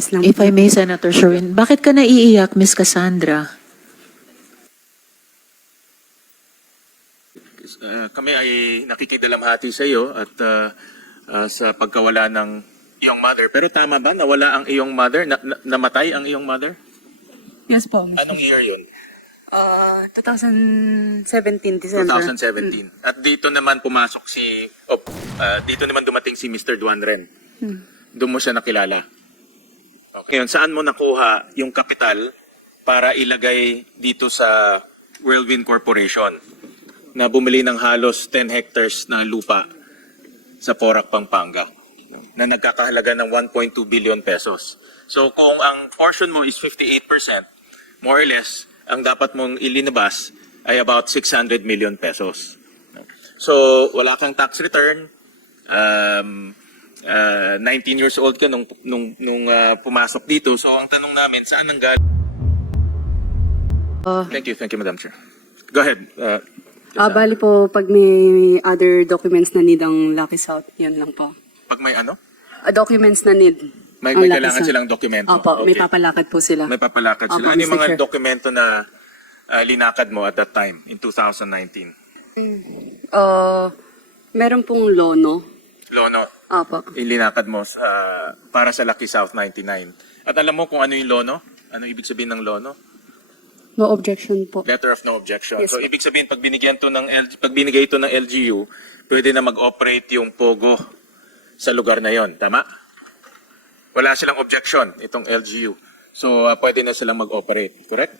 If I may, Senator Sherwin, bakit ka naiiyak, Miss Cassandra? Kami ay nakikidalamhati sa iyo at sa pagkawala ng iyong mother. Pero tama ba, nawala ang iyong mother? Namatay ang iyong mother? Yes po. Anong year yun? 2017, December. 2017. At dito naman pumasok dito naman dumating si Mr. Duan Ren. Doon mo siya nakilala. Okay, saan mo nakuha yung kapital para ilagay dito sa Whirlwind Corporation na bumili ng halos 10 hectares na lupa sa Porac, Pampanga na nagkakahalaga ng 1.2 billion pesos. So kung ang portion mo is 58%, more or less, ang dapat mong ilinabas ay about 600 million pesos. So wala kang tax return, 19 years old ka nung pumasok dito. So ang tanong namin, saan ang galing? Thank you, Madam Chair. Go ahead. Bali po, pag may other documents na need ang Lucky South, yan lang po. Pag may ano? Documents na need. May ang Lucky kailangan South. silang dokumento. Opo, may Okay. papalakad po sila. May papalakad sila. Opo, Ano yung Mr. mga Chair. dokumento na linakad mo at that time, in 2019? Meron pong lono. Lono, Opo. ilinakad mo para sa Lucky South 99. At alam mo kung ano yung lono? Ano ibig sabihin ng lono? No objection po. Letter of no objection. Yes, So po. ibig sabihin pag binigay ito ng LGU, pwede na mag-operate yung Pogo sa lugar na yon, tama? Wala silang objection itong LGU. So pwede na silang mag-operate, correct?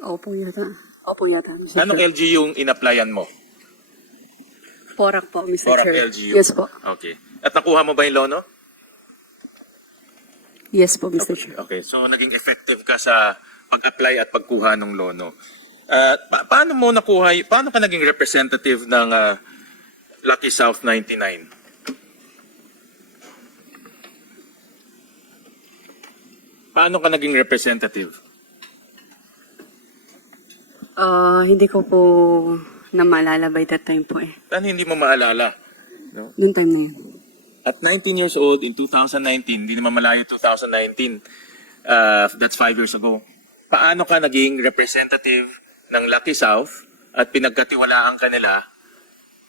Opo yata. Opo yata. Mr. Anong Chair. LGU yung in-applyan mo? Porac po, Mr. Porac Chair. LGU. Yes po. Okay. At nakuha mo ba yung lono? Yes po, Mr. Chair. Okay. So naging effective ka sa pag-apply at pagkuha ng lono. Paano ka naging representative ng Lucky South 99? Paano ka naging representative? Hindi ko po na maalala by that time po eh. Paano hindi mo maalala? No? Noong time na yun. At 19 years old in 2019, hindi naman malayo 2019, that's 5 years ago. Paano ka naging representative ng Lucky South at pinagkatiwalaan ka nila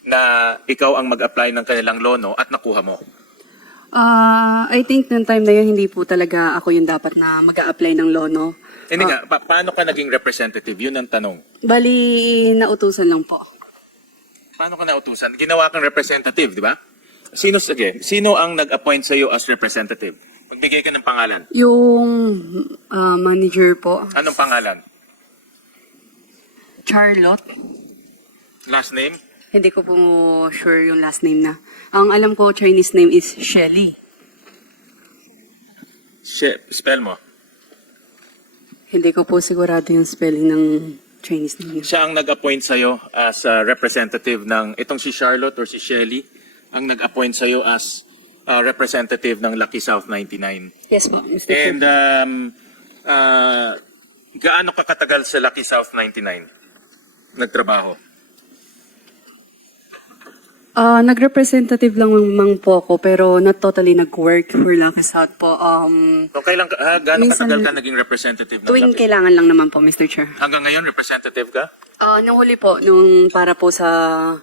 na ikaw ang mag-apply ng kanilang lono at nakuha mo? I think noong time na yun, hindi po talaga ako yung dapat na mag-a-apply ng lono. Hindi nga, paano ka naging representative? Yun ang tanong. Bali, nautusan lang po. Paano ka nautusan? Ginawa kang representative, di ba? Sino ang nag-appoint sa iyo as representative? Magbigay ka ng pangalan. Yung manager po, Anong pangalan? Charlotte. Last name? Hindi ko po sure yung last name na. Ang alam ko, Chinese name is Shelly. Spell mo. Hindi ko po sigurado yung spelling ng Chinese name niya. Siya ang nag-appoint sa iyo as representative ng itong si Charlotte or si Shelly ang nag-appoint sa iyo as representative ng Lucky South 99. Yes po, Mr. And Chair. gaano ka katagal sa Lucky South 99? Nagtrabaho. Nag-representative lang mang po ako, pero not totally nag-work for Lucky South po. So gaano Minsan- katagal ka naging representative ng Tuwing Lucky? kailangan lang naman po, Mr. Chair. Hanggang ngayon representative ka Nung huli po, nung para po sa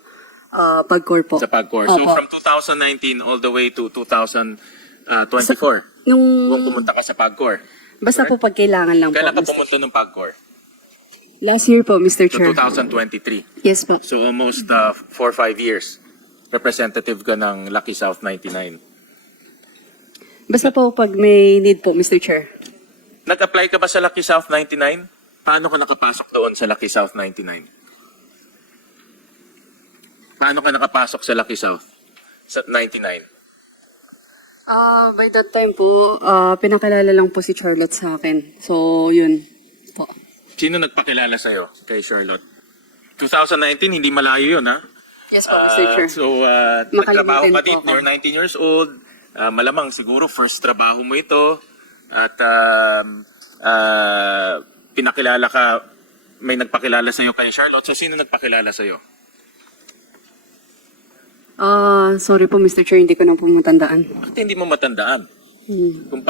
pag-core po. sa PAGCOR. So Opo. from 2019 all the way to 2024, Nung, kung pumunta ka sa PAGCOR. basta po pag kailangan lang Kailan ka po. pumunta ng PAGCOR? Last year po, Mr. So Chair. 2023. Yes po. So almost 4 or 5 years. Representative ka ng Lucky South 99. Basta po pag may need po, Mr. Chair. Nag-apply ka ba sa Lucky South 99? Paano ka nakapasok doon sa Lucky South 99? Paano ka nakapasok sa Lucky South sa 99? By that time po, pinakilala lang po si Charlotte sa akin. So, yun po. Sino nagpakilala sa'yo kay Charlotte? 2019, hindi malayo yun, ha? Yes po, Mr. Chair. So, nagtrabaho ka dito, you're 19 years old. Malamang siguro first trabaho mo ito. At pinakilala ka, may nagpakilala sa'yo kay Charlotte. So, sino nagpakilala sa'yo? Sorry po, Mr. Chair, hindi ko na po matandaan. Bakit hindi mo matandaan? Kung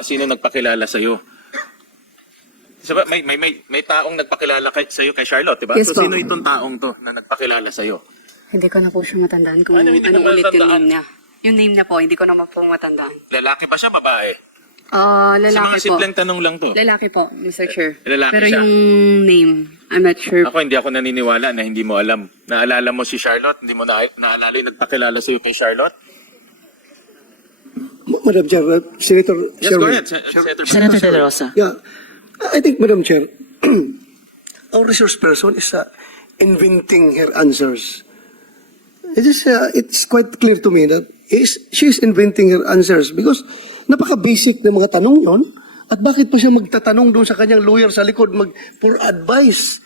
sino nagpakilala sa'yo. Diba, may taong nagpakilala sa'yo kay Charlotte, diba? Yes So, po. sino itong taong to na nagpakilala sa'yo? Hindi ko na po siya matandaan kung Ano, ano, hindi mo ulit yung matandaan? name niya. Yung name niya po, hindi ko naman po matandaan. Lalaki ba siya, babae? Sa mga Lalaki po. simpleng tanong lang to. Lalaki po, Mr. Chair. Lalaki Pero siya. yung name, I'm not sure. Ako, hindi ako naniniwala na hindi mo alam. Naalala mo si Charlotte? Hindi mo naalala yung nagpakilala sa'yo kay Charlotte? Madam Chair, Senator Yes, go Sherwin. ahead. Senator De La Rosa. Yeah, I think, Madam Chair, our resource person is inventing her answers. It's quite clear to me that she's inventing her answers because napaka-basic na mga tanong yon. At bakit pa siya magtatanong doon sa kanyang lawyer sa likod for advice?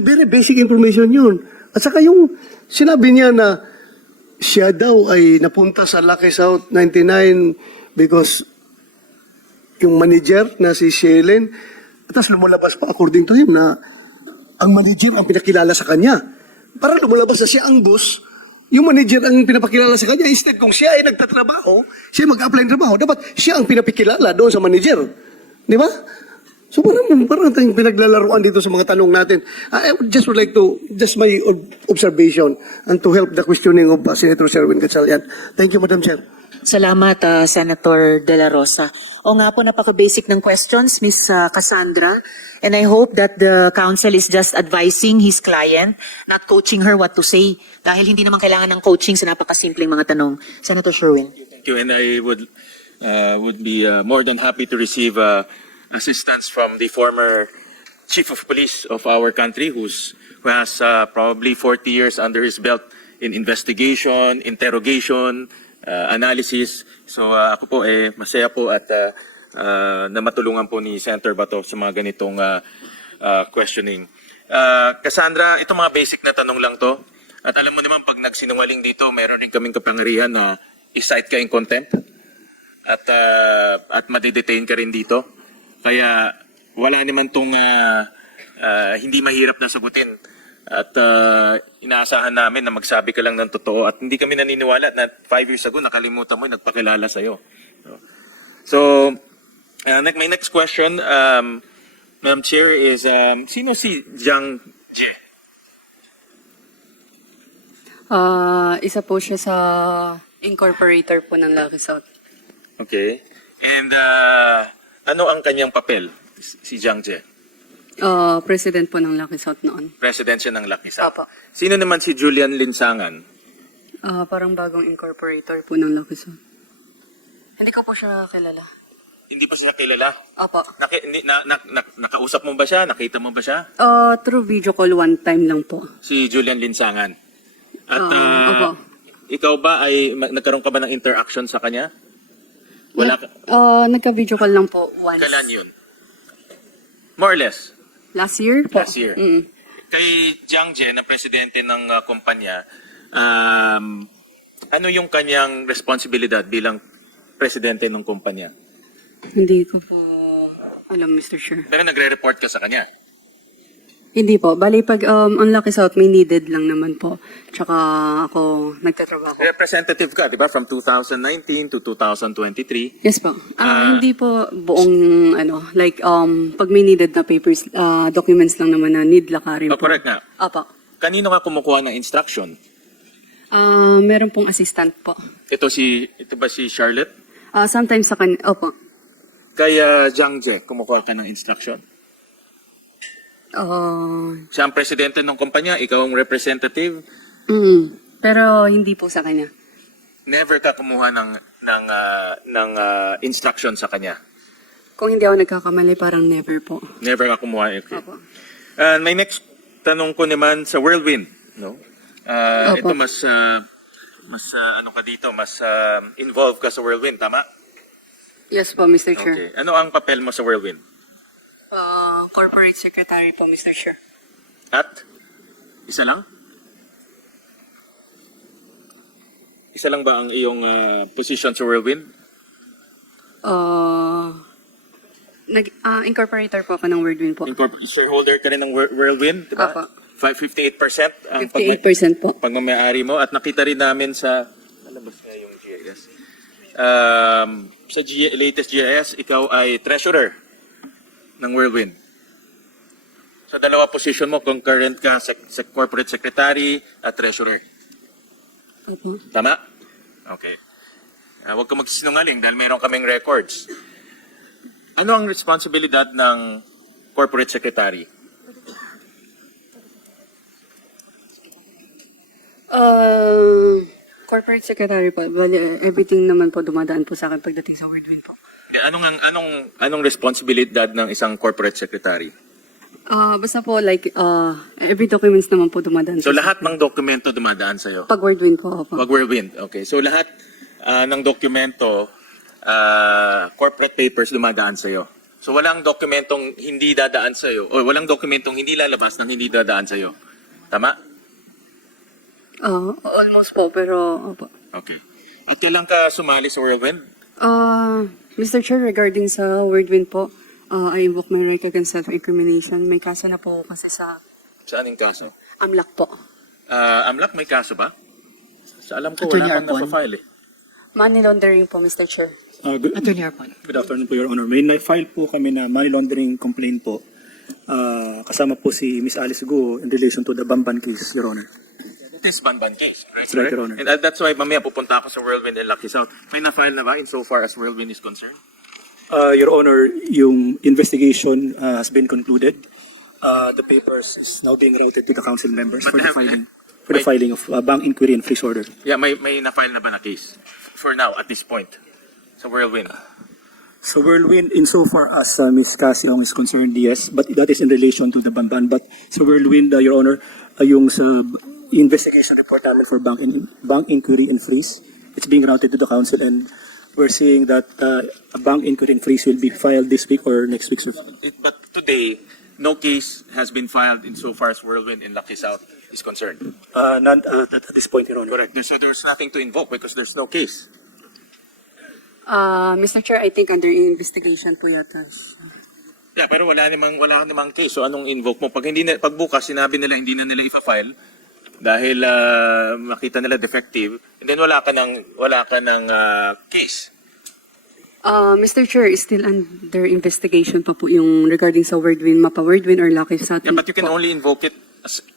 Very basic information yun. At saka yung sinabi niya na siya daw ay napunta sa Lucky South 99 because yung manager na si Shailen, tapos lumulabas pa according to him na ang manager ang pinakilala sa kanya. Para lumulabas na siya ang boss, yung manager ang pinapakilala sa kanya. Instead, kung siya ay nagtatrabaho, siya mag-apply ng trabaho, dapat siya ang pinapakilala doon sa manager. Di ba? So parang tayong pinaglalaruan dito sa mga tanong natin. I would like to, just my observation and to help the questioning of Senator Sherwin Gatchalian. Thank you, Madam Chair. Salamat, Senator De La Rosa. O nga po, napaka-basic ng questions, Miss Cassandra. And I hope that the counsel is just advising his client, not coaching her what to say. Dahil hindi naman kailangan ng coaching sa napakasimpleng mga tanong. Senator Sherwin. Thank you, and I would be more than happy to receive assistance from the former chief of police of our country who has probably 40 years under his belt in investigation, interrogation, analysis. So ako po masaya po at na matulungan po ni Senator Bato sa mga ganitong questioning. Cassandra, itong mga basic na tanong lang to. At alam mo naman pag nagsinungaling dito, mayroon rin kaming kapangyarihan na i-cite ka in contempt at madidetain ka rin dito. Kaya wala naman tong hindi mahirap na sagutin. At inaasahan namin na magsabi ka lang ng totoo. At hindi kami naniniwala na 5 years ago nakalimutan mo yung nagpakilala sa'yo. So, my next question, Madam Chair, is sino si Jiang Jie? Isa po siya sa incorporator po ng Lucky South. Okay. And ano ang kanyang papel, si Jiang Jie? President po ng Lucky South noon. President siya ng Lucky South. Opo. Sino naman si Julian Linsangan? Parang bagong incorporator po ng Lucky South. Hindi ko po siya kilala. Hindi pa siya kilala. Opo. Nakausap mo ba siya? Nakita mo ba siya? Through video call one time lang po. Si Julian Linsangan. At Opo. ikaw ba ay nagkaroon ka ba ng interaction sa kanya? Wala ka. Nagka-video call lang po once. Kailan yun? More or less. Last year po. Last year. Mm. Kay Jiang Jie, na presidente ng kumpanya, ano yung kanyang responsibilidad bilang presidente ng kumpanya? Hindi ko po alam, Mr. Chair. Pero nagre-report ka sa kanya. Hindi po. Bali, pag ang Lucky South, may needed lang naman po. Tsaka ako nagtatrabaho. Representative ka, di ba? From 2019 to 2023. Yes po. Hindi po buong, pag may needed na papers, documents lang naman na need lakarin Oh, po. correct nga. Opo. Kanino ka kumukuha ng instruction? Meron pong assistant po. Ito ba si Charlotte? Sometimes sa opo. Kaya Jiang Jie, kumukuha ka ng instruction? Siya ang presidente ng kumpanya, ikaw ang representative. Pero hindi po sa kanya. Never ka kumuha ng instruction sa kanya. Kung hindi ako nagkakamali, parang never po. Never ka kumuha. Okay. Opo. My next tanong ko naman sa Whirlwind, no? Ito Opo. mas involved ka sa Whirlwind, tama? Yes po, Mr. Chair. Okay. Ano ang papel mo sa Whirlwind? Corporate Secretary po, Mr. Chair. At isa lang? Isa lang ba ang iyong position sa Whirlwind? Incorporator po ako ng Whirlwind po. Shareholder ka rin ng Whirlwind, di ba? Opo. 58% ang 58% po. pagmamayari mo. At nakita rin namin sa, nalabas nga yung GIS, sa latest GIS, ikaw ay treasurer ng Whirlwind. Sa dalawa position mo, concurrent ka sa corporate secretary at treasurer. Opo. Tama? Okay. Huwag ka magsinungaling dahil mayroon kaming records. Ano ang responsibilidad ng corporate secretary? Corporate secretary po. Bali, everything naman po dumadaan po sa akin pagdating sa Whirlwind po. Anong responsibilidad ng isang corporate secretary? Basta po like every documents naman po dumadaan So po lahat ng dokumento dumadaan sa iyo. pag Whirlwind po. Opo. Wag Whirlwind. Okay. So lahat ng dokumento, corporate papers dumadaan sa iyo. So walang dokumentong hindi dadaan sa iyo o walang dokumentong hindi lalabas nang hindi dadaan sa iyo. Tama? Almost po, pero opo. Okay. At kailan ka sumali sa Whirlwind? Mr. Chair, regarding sa Whirlwind po, I invoke my right against self-incrimination. May kaso na po kasi sa Saan yung kaso? AMLAC po. Amlak, may kaso ba? Sa alam ko, Attorney wala pang Arpon. napafile eh. Money laundering po, Mr. Chair. Attorney Arpon. Good afternoon po, Your Honor. May na-file po kami na money laundering complaint po. Kasama po si Miss Alice Guo in relation to the Bamban case, Your Honor. It is Banban case, right? Right, Your Honor. And that's why mamaya pupunta ako sa Whirlwind and Lucky South. May na-file na ba insofar as Whirlwind is concerned? Your Honor, yung investigation has been concluded. The papers is now being routed to the council members for the filing of bank inquiry and freeze order. Yeah, may na-file na ba na case? For now, at this point. Sa Whirlwind. So Whirlwind, insofar as Ms. Cassie Ong is concerned, yes, but that is in relation to the Bamban. But sa Whirlwind, Your Honor, yung sa investigation report namin for bank inquiry and freeze, it's being routed to the council and we're seeing that a bank inquiry and freeze will be filed this week or next week, sir. But today, no case has been filed insofar as Whirlwind and Lucky South is concerned. None at this point, Your Honor. Correct. So there's nothing to invoke because there's no case. Mr. Chair, I think under investigation po yata. Yeah, pero wala namang case. So anong invoke mo? Pag bukas sinabi nila hindi na nila i-file dahil makita nila defective, and then wala ka ng case. Mr. Chair, is still under investigation pa po yung regarding sa Whirlwind, Mapa Whirlwind or Lucky South. Yeah, but you can only invoke it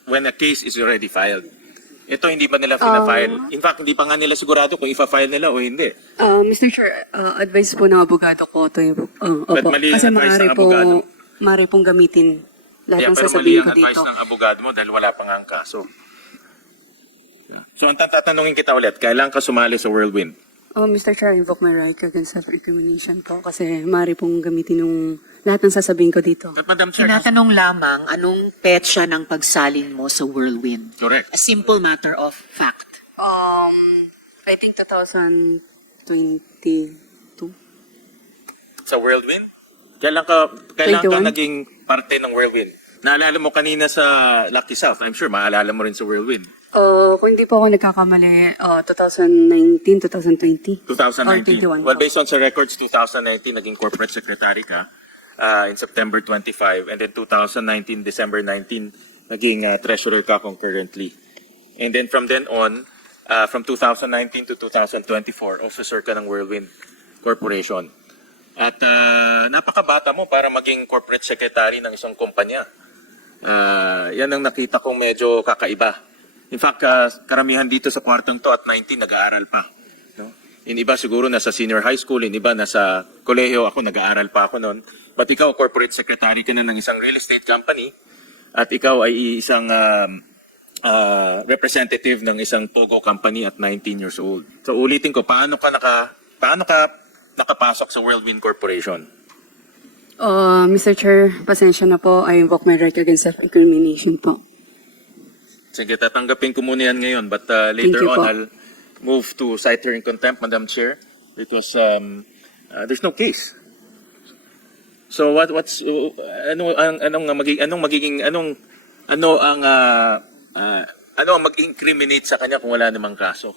when a case is already filed. Ito hindi pa nila file. In fact, hindi pa nga nila sigurado kung i-file nila o hindi. Mr. Chair, advice po ng abogado ko ito yung But opo. mali ang Kasi advice ng abogado. maaari pong gamitin lahat Yeah, ng pero mali sasabihin ang ko advice dito. ng abogado mo dahil wala pa nga ang kaso. Yeah. So ang tatanungin kita ulit, kailan ka sumali sa Whirlwind? Mr. Chair, I invoke my right against self-incrimination po kasi maaari pong gamitin yung lahat ng sasabihin ko dito. At Madam Chair, Tinatanong lamang anong petsa ng pagsalin mo sa Whirlwind. correct. A simple matter of fact. I think 2022. Sa Whirlwind? Kailan ka 21? naging parte ng Whirlwind? Naalala mo kanina sa Lucky South. I'm sure maalala mo rin sa Whirlwind. Kung hindi po ako nagkakamali, 2019, 2020. 2019. Or 21 Well, po. based on sa records, 2019 naging corporate secretary ka in September 25, and then 2019, December 19, naging treasurer ka concurrently. And then from then on, from 2019 to 2024, officer ka ng Whirlwind Corporation. At napakabata mo para maging corporate secretary ng isang kumpanya. Yan ang nakita kong medyo kakaiba. In fact, karamihan dito sa kwartong to at 19 nag-aaral pa. No? In iba siguro nasa senior high school, in iba nasa kolehiyo, ako nag-aaral pa ako noon. But ikaw, corporate secretary ka na ng isang real estate company at ikaw ay isang representative ng isang Pogo company at 19 years old. So ulitin ko, paano ka nakapasok sa Whirlwind Corporation? Mr. Chair, pasensya na po. I invoke my right against self-incrimination po. Sige, tatanggapin ko muna yan ngayon. But Thank later you on, po. I'll move to cite her in contempt, Madam Chair, because there's no case. So ano ang mag-incriminate sa kanya kung wala namang kaso?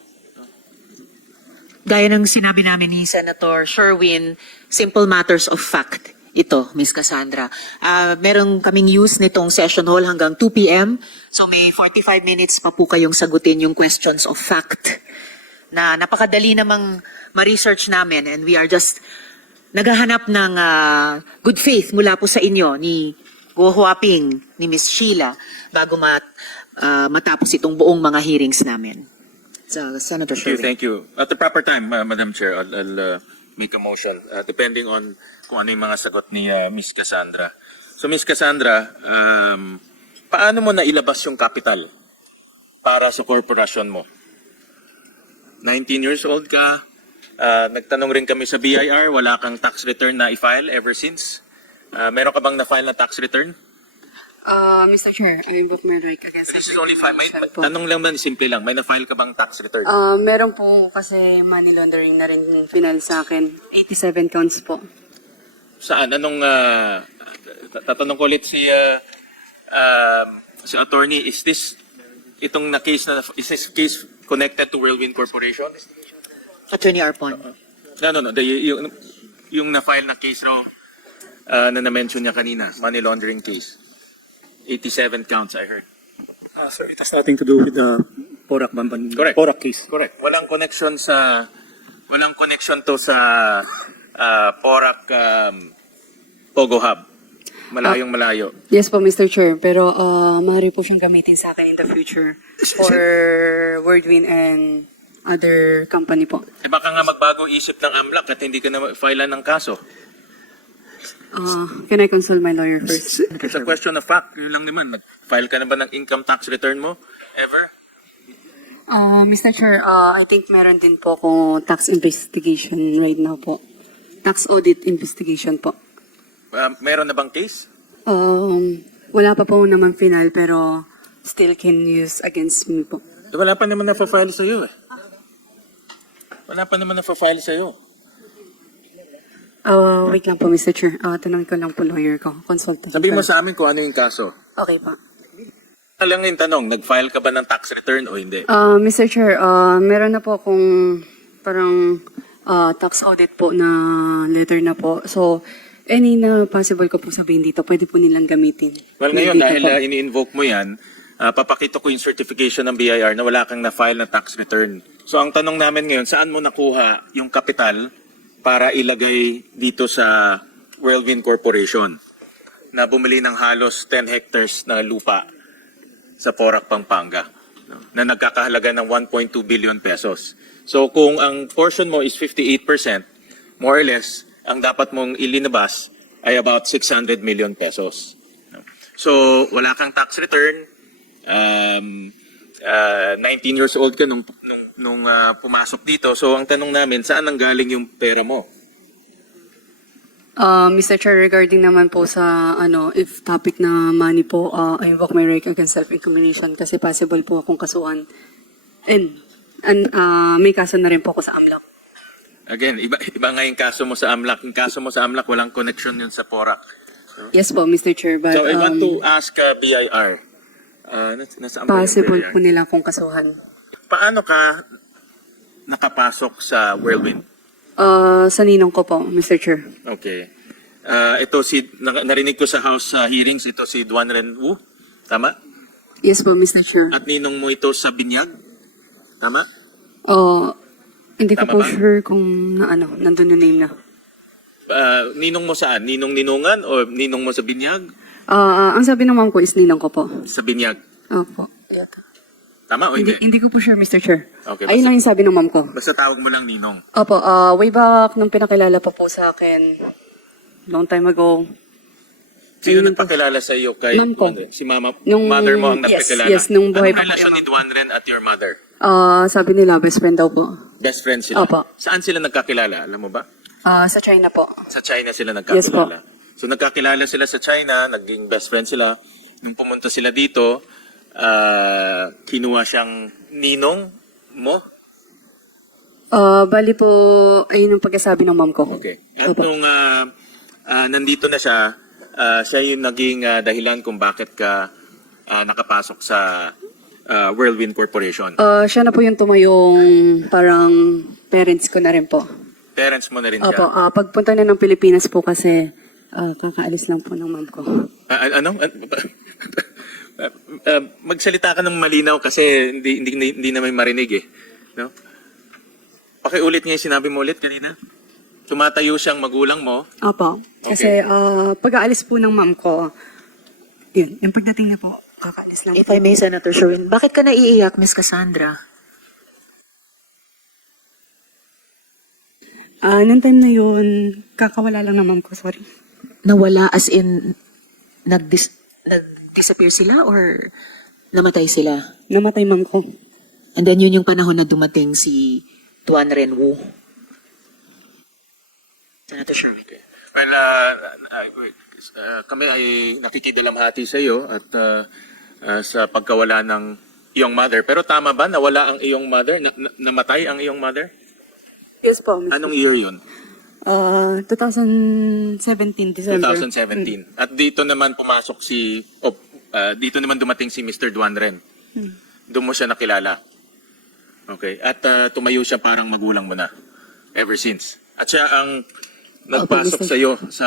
Gaya ng sinabi namin ni Senator Sherwin, simple matters of fact. Ito, Ms. Cassandra. Meron kaming use nitong session hall hanggang 2 p.m. So may 45 minutes pa po kayong sagutin yung questions of fact. na napakadali namang ma-research namin and we are just naghahanap ng good faith mula po sa inyo ni Go Huaping, ni Miss Sheila bago matapos itong buong mga hearings namin. So, Senator Sherwin. Thank you. At the proper time, Madam Chair, I'll make a motion depending on kung ano yung mga sagot ni Miss Cassandra. So Miss Cassandra, paano mo na ilabas yung capital para sa korporasyon mo? 19 years old ka, nagtanong rin kami sa BIR, wala kang tax return na i-file ever since. Meron ka bang na-file na tax return? Mr. Chair, I invoke my right against This is only file. self-incrimination po. Tanong lang man, simple lang. May na-file ka bang tax return? Meron po kasi money laundering na rin final sa akin. 87 counts po. Saan? Anong, tatanong ko ulit si attorney, is this is this case connected to Whirlwind Corporation? Attorney Arpon. No. Yung na-file na case raw na na-mention niya kanina, money laundering case. 87 counts, I heard. Sir, it has nothing to do with the Porac Bamban Correct. Porac case. Correct. Walang connection to sa Porac Pogo Hub. Malayong malayo. Yes po, Mr. Chair. Pero maaari po siyang gamitin sa akin in the future for Wordwin and other company po. Baka nga magbago isip ng AMLAC at hindi ka na file ng kaso. Can I consult my lawyer first? It's a question of fact. Yun lang naman. Nag-file ka na ba ng income tax return mo? Ever? Mr. Chair, I think meron din po akong tax investigation right now po. Tax audit investigation po. Meron na bang case? Wala pa po naman final pero still can use against me po. Wala pa naman na-file sa'yo eh. Wala pa naman na-file sa'yo. Wait lang po, Mr. Chair. Tanongin ko lang po lawyer ko. Consult. Sabi mo sa amin kung ano yung kaso. Okay pa. Lang yung tanong, nag-file ka ba ng tax return o hindi? Mr. Chair, meron na po akong parang tax audit po na letter na po. So, any na possible ko po sabihin dito, pwede po nilang gamitin. Well, ngayon, Dito dahil po. ini-invoke mo yan, papakita ko yung certification ng BIR na wala kang na-file na tax return. So, ang tanong namin ngayon, saan mo nakuha yung kapital para ilagay dito sa Whirlwind Corporation na bumili ng halos 10 hectares na lupa sa Porac, Pampanga, no, na nagkakahalaga ng 1.2 billion pesos. So kung ang portion mo is 58%, more or less, ang dapat mong ilinabas ay about 600 million pesos. No? So wala kang tax return, 19 years old ka nung pumasok dito. So ang tanong namin, saan nanggaling yung pera mo? Mr. Chair, regarding naman po sa if topic na money po, I invoke my right against self-incrimination kasi possible po akong kasuhan. And may kaso na rin po ako sa AMLAC. Again, iba nga yung kaso mo sa AMLAC. Yung kaso mo sa AMLAC, walang connection yun sa Porac. Yes po, Mr. Chair, but So I want to ask BIR. Nasaan ba yung possible BIR? po nila akong kasuhan. Paano ka nakapasok sa Whirlwind? Sa ninong ko po, Mr. Chair. Okay. Ito narinig ko sa House hearings, ito si Duan Ren Wu. Tama? Yes po, Mr. Chair. At ninong mo ito sa Binyag? Tama? Hindi ko Tama po ba? sure kung nandun yung name na. Ninong mo saan? Ninong-ninungan o ninong mo sa Binyag? Ang sabi ng mom ko is ninong ko po. Sa Binyag. Opo. Yata. Tama o hindi? Hindi ko po sure, Mr. Chair. Okay, Ayun lang yung sabi ng mom ko. Basta tawag mo lang ninong. Opo, way back nung pinakilala pa po sa akin, long time ago. Sino Ayun po. nagpakilala sa iyo kay Ma'am ko. Si mama, Nung- mother mo ang yes, nagpakilala? yes, nung buhay Anong pa po relasyon yung ni Duan Ren at your mother? Sabi nila, best friend daw po. Best friends sila? Opo. Saan sila nagkakilala? Alam mo ba? Sa China po. Sa China sila Yes po. nagkakilala. So nagkakilala sila sa China, naging best friend sila. Nung pumunta sila dito, kinuha siyang ninong mo? Bali po, ayun yung pagkasabi ng mom ko. Okay. At Opo. nung nandito na siya, siya yung naging dahilan kung bakit ka nakapasok sa Whirlwind Corporation. Siya na po yung tumayong parang parents ko na rin po. Parents mo na rin siya. Opo, pagpunta na ng Pilipinas po kasi kakaalis lang po ng mom ko. Ano? Magsalita ka ng malinaw kasi hindi na may marinig eh. No? Pakiulit nga yung sinabi mo ulit kanina. Tumatayo siyang magulang mo. Opo. Kasi pag-aalis po ng ma'am ko, yun, yung pagdating niya po, kakaalis lang If po. I may, Senator Sherwin, bakit ka naiiyak, Miss Cassandra? Nung time na yun, kakawala lang ng ma'am ko, sorry. Nawala as in, nag-disappear sila or namatay sila? Namatay ma'am ko. And then yun yung panahon na dumating si Tuan Renwu. Senator Sherwin. Well, kami ay nakikidalamhati sa iyo at sa pagkawala ng iyong mother. Pero tama ba, nawala ang iyong mother? Namatay ang iyong mother? Yes po, Mr. Anong year yun? 2017, December. 2017. At dito naman pumasok dito naman dumating si Mr. Duanren. Doon mo siya nakilala. Okay. At tumayo siya parang magulang mo na. Ever since. At siya ang nagpasok Mr. sa iyo sa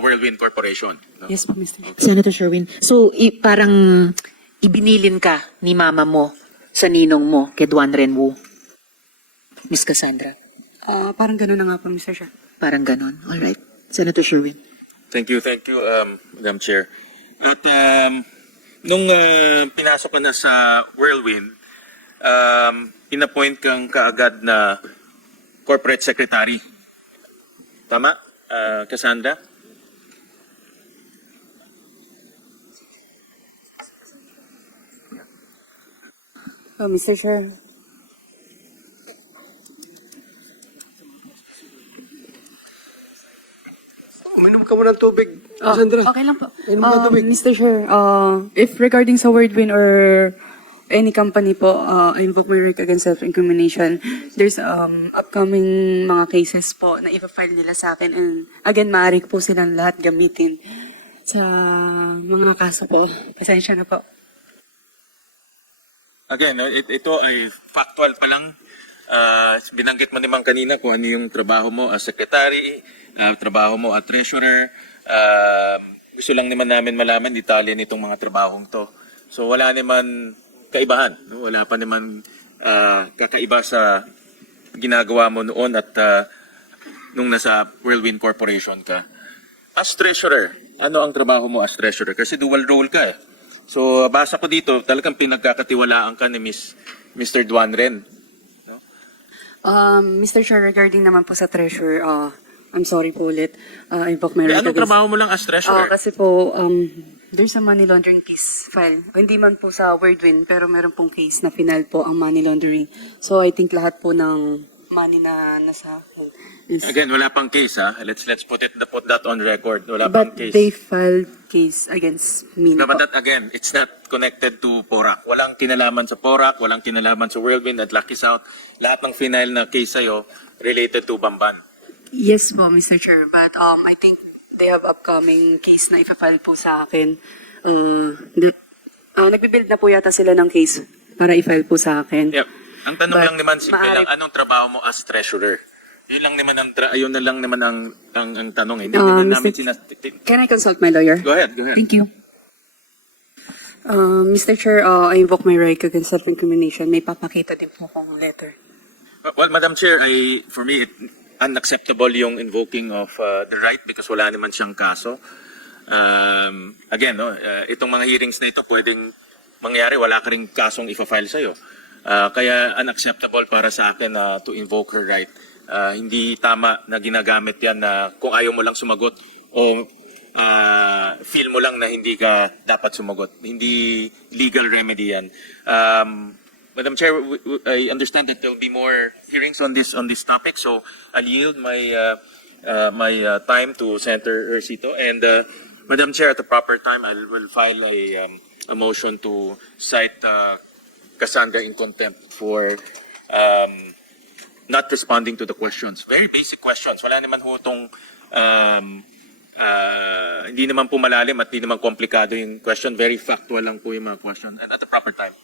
Whirlwind Corporation. No? Yes po, Mr. Senator Sherwin, so parang ibinilin ka ni mama mo sa ninong mo kay Duan Renwu, Miss Cassandra. Parang gano'n na nga po, Mr. Chair. Parang ganon. All right. Senator Sherwin. Thank you, Madam Chair. At nung pinasok ka na sa Whirlwind, inappoint kang kaagad na corporate secretary. Tama, Cassandra? Mr. Chair. Uminom ka mo ng tubig, Cassandra. Okay lang po. Inom ka ng tubig. Mr. Chair, if regarding sa Whirlwind or any company po, I invoke my right against self-incrimination. There's upcoming mga cases po na ipa-file nila sa akin. And again, maaari po silang lahat gamitin sa mga kaso po. Pasensya na po. Again, ito ay factual pa lang. Binanggit mo naman kanina kung ano yung trabaho mo as secretary, trabaho mo as treasurer. Gusto lang naman namin malaman detalye nitong mga trabahong to. So wala naman kaibahan. No? Wala pa naman kakaiba sa ginagawa mo noon at nung nasa Whirlwind Corporation ka. As treasurer, ano ang trabaho mo as treasurer? Kasi dual role ka eh. So basa ko dito, talagang pinagkakatiwalaan ka ni Mr. Duanren. No? Mr. Chair, regarding naman po sa treasurer, I'm sorry po ulit. I invoke my right Anong against... trabaho mo lang as treasurer? Kasi po, there's a money laundering case file. Hindi man po sa Whirlwind, pero meron pong case na final po ang money laundering. So I think lahat po ng money na nasa... Again, wala pang case ha. Let's put that on record. Wala pang But case. they filed case against me. No, but po. that again, it's not connected to PORAC. Walang kinalaman sa PORAC, walang kinalaman sa Whirlwind at Lucky South. Lahat ng final na case sa'yo related to Bamban. Yes po, Mr. Chair. But I think they have upcoming case na ipa-file po sa akin. Nagbibuild na po yata sila ng case para i-file po sa akin. Yep. Ang tanong But lang naman, simple maaari- lang, anong trabaho mo as treasurer? Yun lang naman ang tanong. Hindi naman namin Can I consult my lawyer? Go ahead. Thank you. Mr. Chair, I invoke my right against self-incrimination. May papakita din po akong letter. Well, Madam Chair, for me, unacceptable yung invoking of the right because wala naman siyang kaso. Again, no, itong mga hearings na ito pwedeng mangyari, wala ka ring kasong ifa-file sa'yo. Kaya unacceptable para sa akin to invoke her right. Hindi tama na ginagamit yan na kung ayaw mo lang sumagot o feel mo lang na hindi ka dapat sumagot. Hindi legal remedy yan. Madam Chair, I understand that there will be more hearings on this topic, so I'll yield my time to Senator Ercito. And Madam Chair, at the proper time, I will file a motion to cite Cassandra in contempt for not responding to the questions. Very basic questions. Wala naman ho itong hindi naman po malalim at hindi naman komplikado yung question. Very factual lang po yung mga question. And at the proper time.